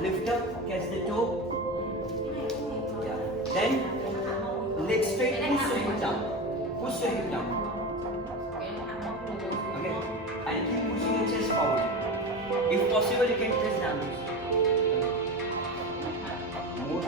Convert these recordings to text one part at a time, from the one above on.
lift up, catch the toe. Yeah. Then leg straight, push your hip down. Push your hip down. Okay. And keep pushing your chest forward. If possible, you can press down. More.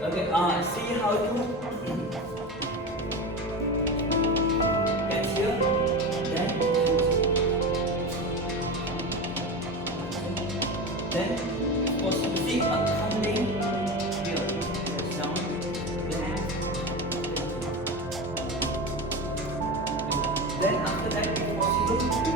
Okay, see how to catch here, then if possible, see a thumb laying here, press down, then after that, if possible,